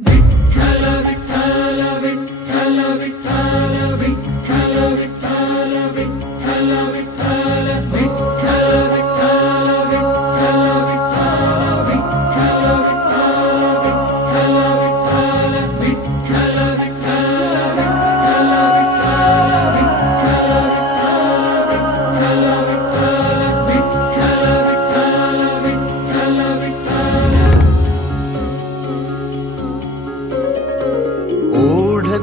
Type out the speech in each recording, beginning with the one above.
ओढ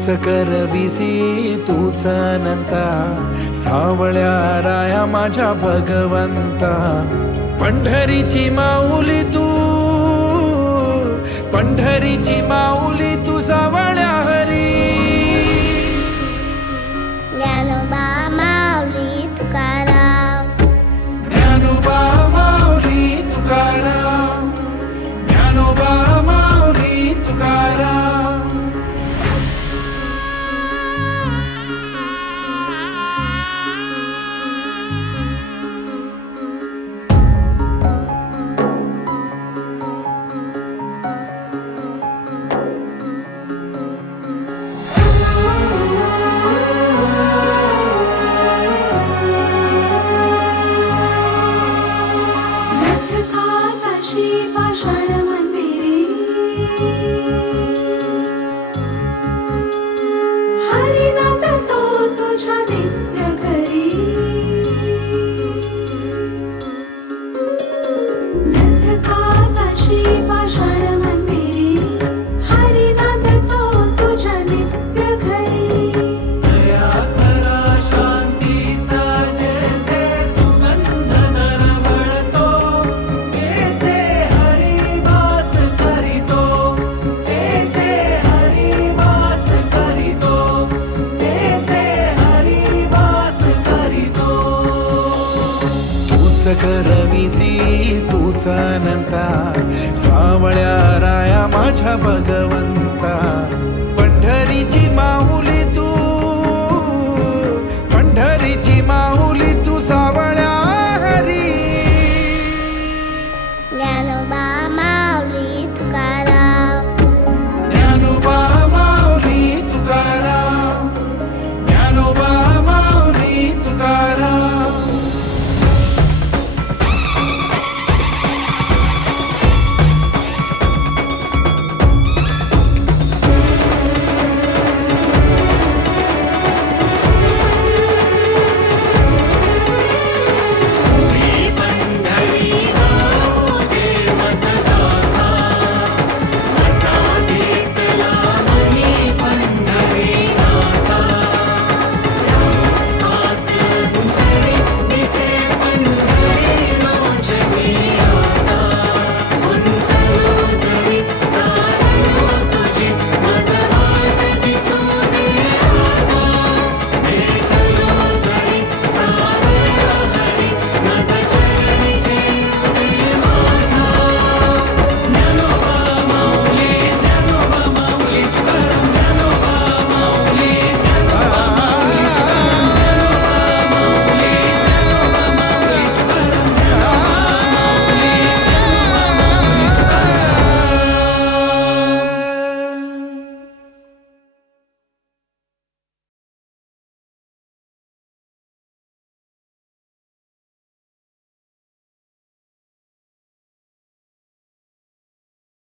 तूच करविसी तूच अनंता सावळ्या राया माझ्या भगवंता. पंढरीची माऊली तू पंढरीची माऊली करविसी तुचा अनंता सावळ्या राया माझ्या भगवंता. पंढरीची माहुली तू. पंढरीची माहुली तू सावळ्या हरी.